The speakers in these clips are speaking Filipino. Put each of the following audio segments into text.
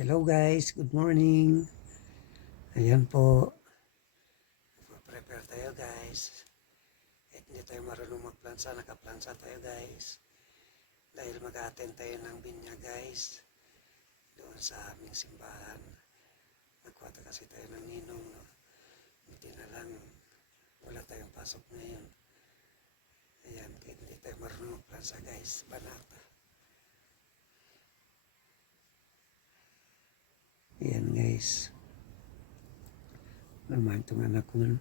Hello guys, good morning. Ayan po. Prepare tayo guys. At hindi tayo marunong magplansa, nakaplansa tayo guys. Dahil mag-attend tayo ng binya guys. Doon sa aming simbahan. Nagkwata kasi tayo ng ninong. No? Hindi na lang, wala tayong pasok ngayon. Ayan, kaya hindi tayo marunong magplansa guys. Banata. Ayan guys. Naman itong anak ko man.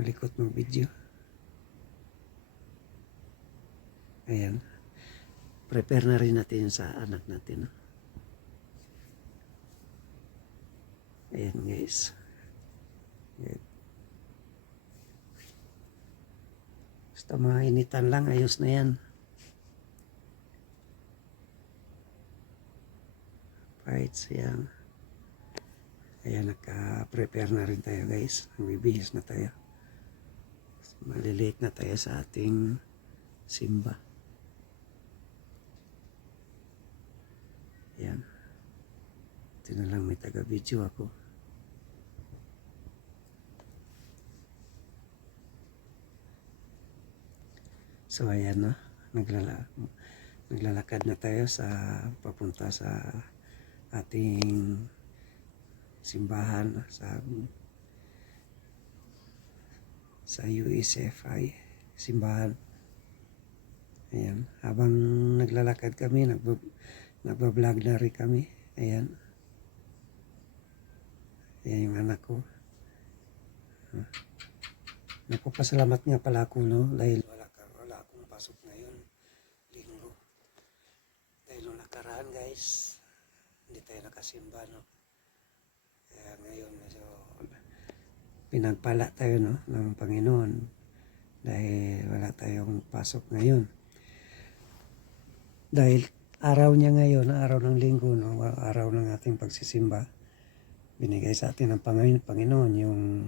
Malikot ng video. Ayan. Prepare na rin natin sa anak natin. No? Ayan guys. Ayan. Basta mainitan lang, ayos na yan. Right, yan. Ayan, naka-prepare na rin tayo guys. Bibihis na tayo. Malilate na tayo sa ating simba. Ayan. Ito na lang, may taga-video ako. So ayan na, naglalakad na tayo sa papunta sa ating simbahan sa USFI simbahan. Ayan, habang naglalakad kami, nagbablog na rin kami. Ayan. Ayan yung anak ko. Nagpapasalamat nga pala ako, no? Dahil wala akong pasok ngayon, linggo. Dahil nung nakaraan guys, hindi tayo nakasimba, no? Kaya ngayon medyo pinagpala tayo, no, ng Panginoon dahil wala tayong pasok ngayon. Dahil araw niya ngayon, araw ng linggo, no, araw ng ating pagsisimba, binigay sa atin ng Panginoon yung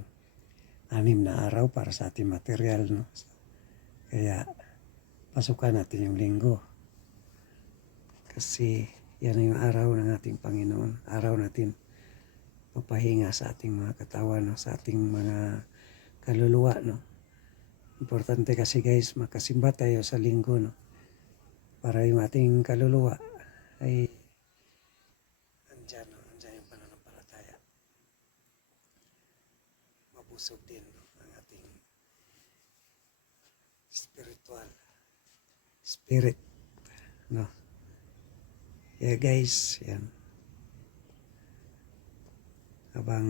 6 na araw para sa ating material, no? Kaya pasukan natin yung linggo. Kasi yan yung araw ng ating Panginoon. Araw natin papahinga sa ating mga katawan, no? Sa ating mga kaluluwa. No? Importante kasi guys, makasimba tayo sa linggo. No? Para yung ating kaluluwa ay andyan, no? Andyan yung pananampalataya. Mabusog din, no? Ang ating spiritual spirit. No? Yeah guys, yan. Habang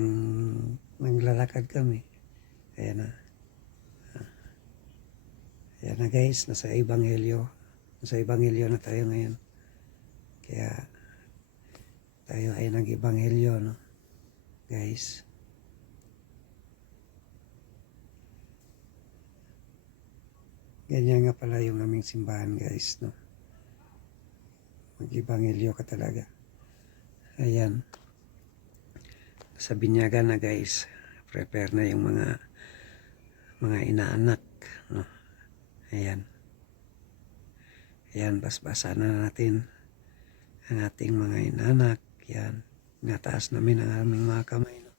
naglalakad kami, ayan na. Ayan na guys, nasa Ebanghelyo na tayo ngayon. Kaya tayo ay nag-Ebanghelyo, no? Guys. Ganyan nga pala yung aming simbahan guys, no? Mag-Ebanghelyo ka talaga. Ayan. Sa binyagan na guys, prepare na yung mga inaanak, no? Ayan. Ayan, basbasa na natin ang ating mga inaanak. Yan, nataas namin ang aming mga kamay, no?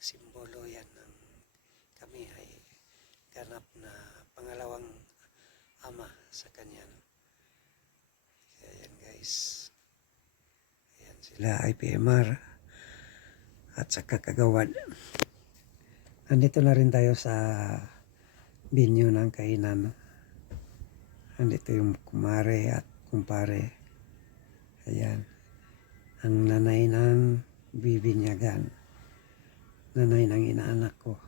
Simbolo yan ng kami ay ganap na pangalawang ama sa kanya, no? Ayan guys. Ayan sila IPMR at saka Kagawad. Andito na rin tayo sa binyo ng kainan. Andito yung kumare at kumpare. Ayan. Ang nanay ng bibinyagan. Nanay ng inaanak ko.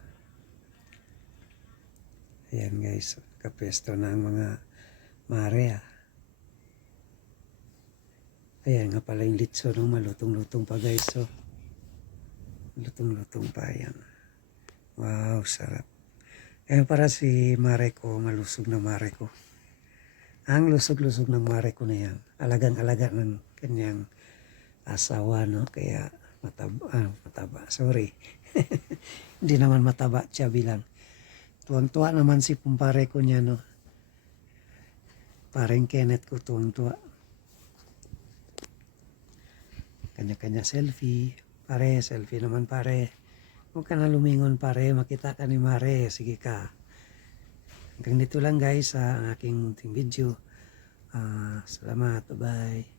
Ayan guys. Kapesto ng mga mare. Ayan nga pala yung litso. No? Malutong-lutong pa guys. So, lutong-lutong pa yan. Wow, sarap. Kaya para si mare ko, malusog na mare ko. Ang lusog-lusog ng mare ko na yan. Alagang-alaga ng kanyang asawa, no? Kaya mataba. Sorry. Hindi naman mataba, tiyabi lang. Tuwang-tuwa naman si kumpare ko niya, no? Pareng Kenneth ko, tuwang-tuwa. Kanya-kanya selfie. Pare, selfie naman pare. Huwag ka na lumingon pare, makita ka ni Mare. Sige ka. Hanggang dito lang guys sa aking munting video. Salamat, bye-bye.